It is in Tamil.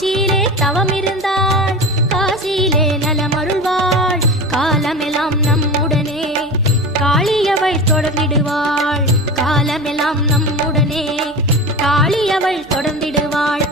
காஞ்சியிலே தவம் இருந்தாள், காசியிலே நலமருள்வாள். காலமெல்லாம் நம்முடனே காளியவள் தொடர்ந்திடுவாள், காலமெல்லாம் நம்முடனே காளியவள் தொடர்ந்திடுவாள்.